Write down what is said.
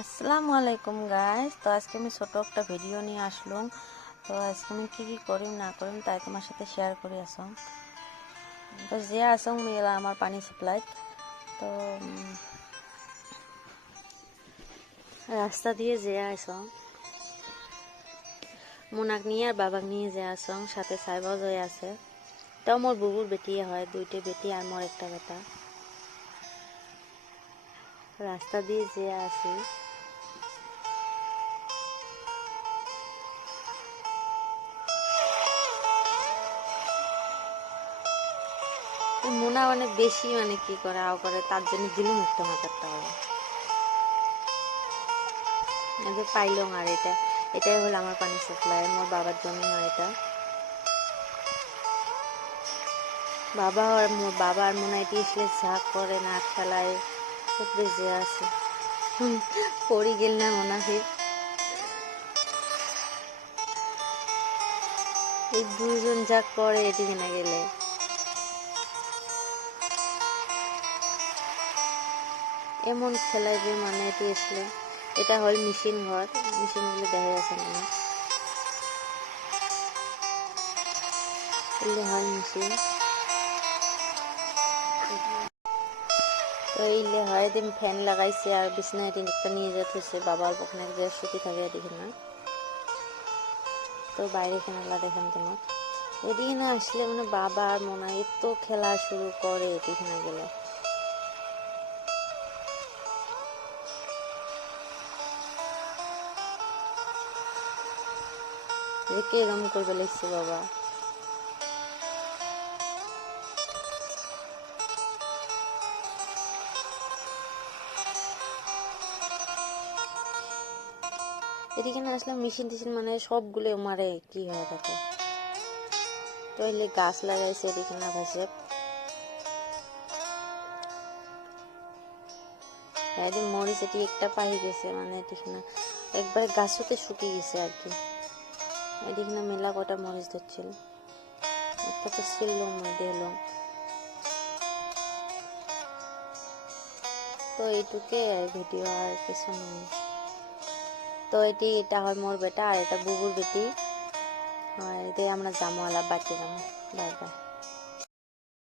আসসালামু আলাইকুম গাইস। তো আজকে আমি ছোট একটা ভিডিও নিয়ে আসলাম। তো আজকে আমি কি করিম না করিম তাই তোমার সাথে শেয়ার করি আসং। তো যে আসং মেলা আমার পানি সাপ্লাই। তো রাস্তা দিয়ে যে আসং মোনাক নিয়ে আর বাবাক নিয়ে যে আসং, সাথে সাইবাও জয় আছে। তো মোর বুবুর বেটি হয়, দুইটা বেটি আর মোর একটা বেটা। রাস্তা দিয়ে যে আসি মোনা অনেক বেশি কি করে আও করে, তার জন্য দিলুম একটা মাথারটা পাইলং। আর এটাই হলো আমার পানি সাপ্লাই, মোর বাবার জমি হয় এটা। বাবা আর মোনাইটি এসে ঝাঁক করে না খেলায় উপরে যে আছে পড়ি গেল না মনে হয়। এই দুজন যা করে এদিকে না গেলে এমন খেলাইবে এটি আসলে। এটা হল মেশিন ঘর, মেশিন গুলো দেখা যাচ্ছে না, এগুলো হয় মেশিন। তো এইলে হয় দিন ফ্যান লাগাইছে আর বিছনা এটি একটা নিয়ে যেতেছে বাবা অল্প যে সুতি থাকে এদিকে না। তো বাইরে খেলা দেখেন তোমার এদিকে না আসলে বাবা আর মোনা এত খেলা শুরু করে এদিকে না গেলে। কে এরম করবে লাগছে বাবা। এদিকে না আসলে মেশিন টিশিন সবগুলো মারে কি হয়ে থাকে। তো এলে গাছ লাগাইছে এদিকে না ভাসে একদিন মরিচ এটি একটা পাই গেছে এদিকে না একবারে গাছতে শুকিয়ে গেছে আর কি। এদিকে না মেলা কটা মরিচ ধরছিল, একটা তো ছিল দিল। তো এইটুকে ভিডিও আর কিছু নয়। তো এটা হয় মোর বেটা আর এটা বুবুর বেটি হয়। এটাই আমরা জামওয়ালা বাড়তে যাবো। Bye bye.